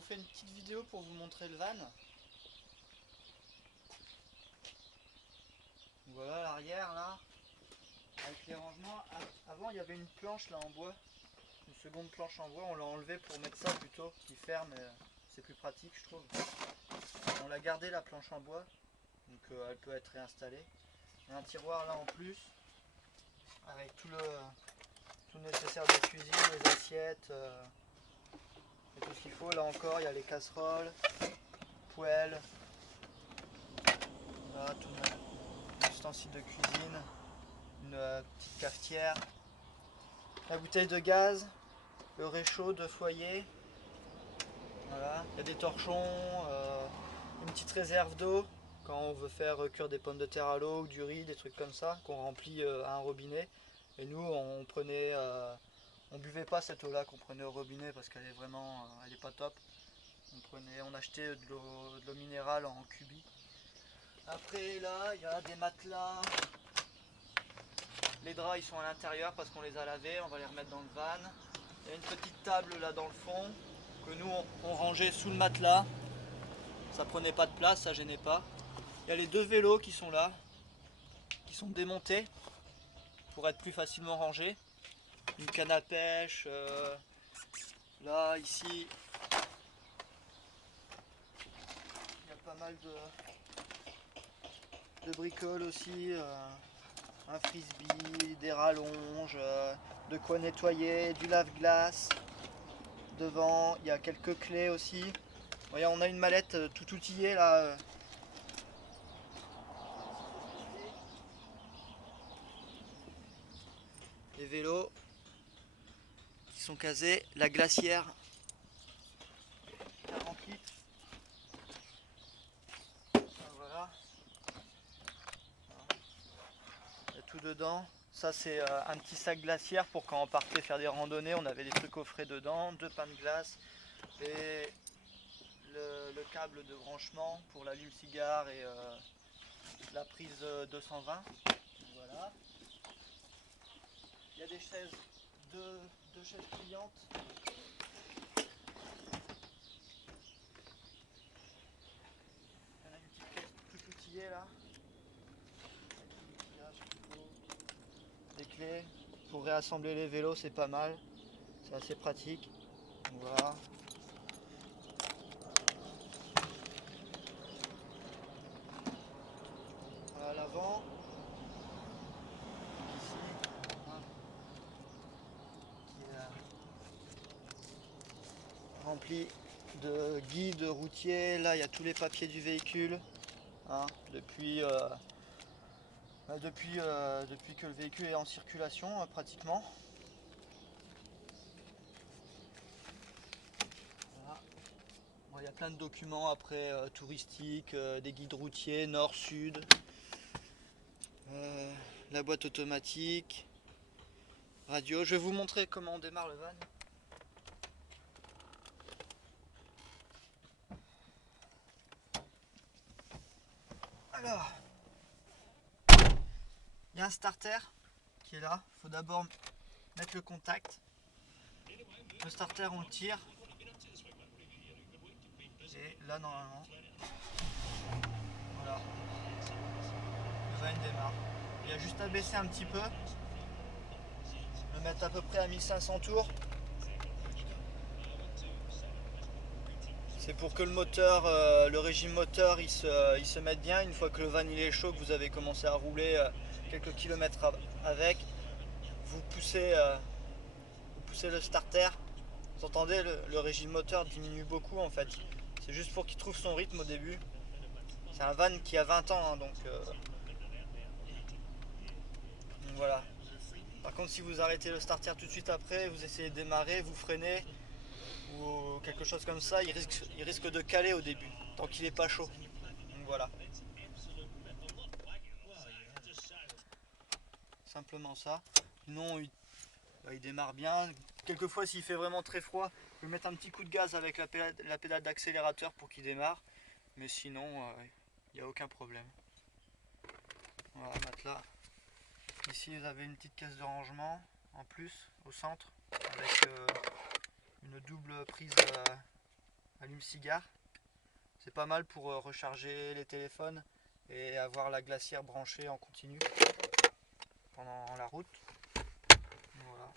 vous fais une petite vidéo pour vous montrer le van. Voilà l'arrière là, avec les rangements. Avant il y avait une planche là en bois, une seconde planche en bois, on l'a enlevé pour mettre ça plutôt, qui ferme, c'est plus pratique je trouve. On l'a gardé la planche en bois, donc elle peut être réinstallée. Il y a un tiroir là en plus, avec tout le nécessaire de cuisine, les assiettes, et tout ce qu'il faut. Là encore il y a les casseroles, poêles, voilà, tout le ustensile de cuisine, une petite cafetière, la bouteille de gaz, le réchaud de foyer, voilà. Il y a des torchons, une petite réserve d'eau quand on veut faire cuire des pommes de terre à l'eau ou du riz, des trucs comme ça, qu'on remplit à un robinet. Et nous on buvait pas cette eau là qu'on prenait au robinet parce qu'elle est vraiment, elle est pas top. On achetait de l'eau minérale en cubi. Après là il y a des matelas. Les draps ils sont à l'intérieur parce qu'on les a lavés, on va les remettre dans le van. Il y a une petite table là dans le fond que nous on rangeait sous le matelas. Ça prenait pas de place, ça gênait pas. Il y a les deux vélos qui sont là, qui sont démontés pour être plus facilement rangés. Une canne à pêche, là ici il y a pas mal de bricoles aussi. Un frisbee, des rallonges, de quoi nettoyer, du lave-glace. Devant, il y a quelques clés aussi. Voyez, on a une mallette tout outillée là. Les vélos qui sont casés, la glacière 40 litres. Voilà. Il y a tout dedans. Ça c'est un petit sac glaciaire pour quand on partait faire des randonnées, on avait des trucs au frais dedans, 2 pains de glace et le câble de branchement pour l'allume-cigare et la prise 220. Voilà. Il y a des chaises, deux chaises pliantes. Il y en a une petite caisse tout outillée là. Des clés pour réassembler les vélos, c'est pas mal, c'est assez pratique. Voilà. À l'avant, ici, hein, qui est rempli de guides routiers. Là, il y a tous les papiers du véhicule, hein, depuis que le véhicule est en circulation, pratiquement. Voilà. Bon, il y a plein de documents après touristiques, des guides routiers, nord, sud, la boîte automatique, radio. Je vais vous montrer comment on démarre le van. Alors, il y a un starter qui est là. Il faut d'abord mettre le contact. Le starter, on le tire. Et là, normalement, voilà, le van démarre. Il y a juste à baisser un petit peu. Le mettre à peu près à 1500 tours. C'est pour que le moteur, le régime moteur, il se mette bien. Une fois que le van il est chaud, que vous avez commencé à rouler quelques kilomètres avec, vous poussez le starter. Vous entendez, le régime moteur diminue beaucoup en fait. C'est juste pour qu'il trouve son rythme au début. C'est un van qui a 20 ans, hein, donc voilà. Par contre, si vous arrêtez le starter tout de suite après, vous essayez de démarrer, vous freinez ou quelque chose comme ça, il risque de caler au début, tant qu'il n'est pas chaud. Donc voilà. Simplement ça. Sinon, il démarre bien. Quelquefois, s'il fait vraiment très froid, vous pouvez mettre un petit coup de gaz avec la pédale d'accélérateur pour qu'il démarre. Mais sinon, il n'y a aucun problème. Voilà, matelas. Ici, vous avez une petite caisse de rangement en plus au centre avec une double prise allume allume-cigare. C'est pas mal pour recharger les téléphones et avoir la glacière branchée en continu pendant la route. Voilà.